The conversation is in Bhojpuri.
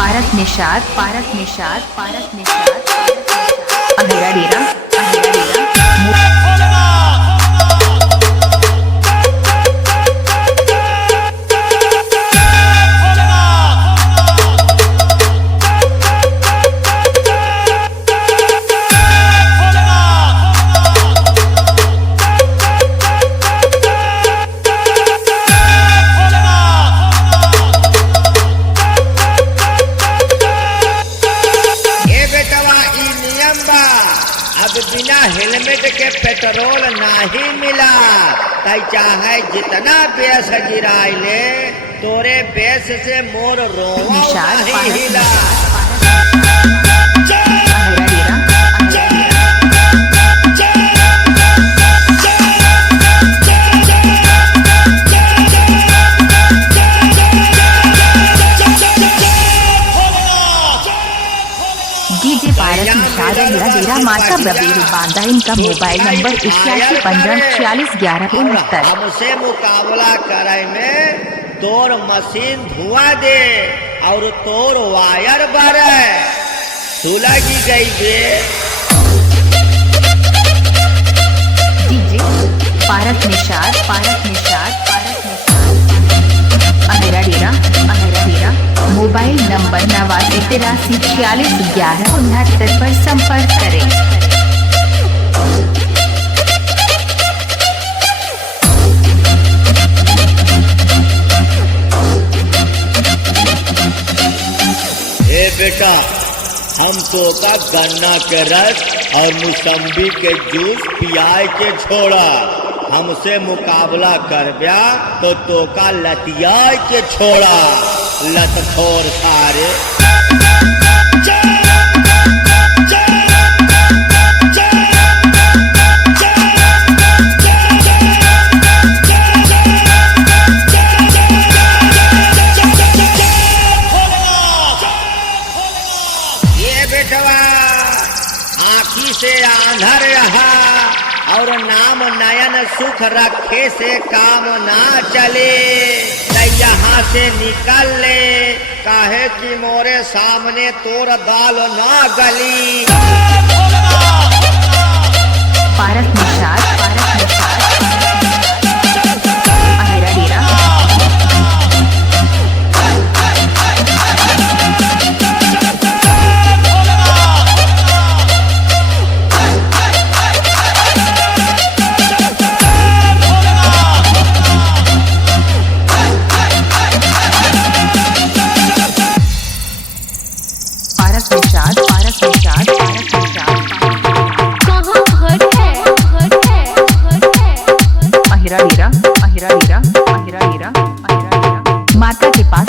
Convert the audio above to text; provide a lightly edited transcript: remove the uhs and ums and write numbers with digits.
Park Nishad park Nishad park Nishad अहिरा डेरा अब बिना हेलमेट के पेट्रोल नहीं मिला। तय चाहे जितना बेस गिराई ले, तोरे बेस से मोर रोवा नहीं हिला। डीजे पारक निषाद अहिरा डेरा माता बबीरू बांदा। इनका मोबाइल नंबर 8115461169। हमसे मुकाबला करे में तोर मशीन धुआं दे और तोर वायर भरे सुलगी गई बे। डीजे पारक निषाद अहिरा डेरा मोबाइल नंबर 8983461169 पर संपर्क करें। ए बेटा, हम तो का गन्ना के रस और मौसम्बी के जूस पियाए के छोड़ा। हमसे मुकाबला करब्या तो का लतिया के छोड़ा। लतखोर सारे ये बेटवा आँखी से आंधर रहा और नाम नयन सुख रखे से काम ना चले। यहाँ से निकल ले, काहे कि मोरे सामने तोर दाल ना गली। पारक निषाद अहिरा डेरा अहिरा डेरा माता के पास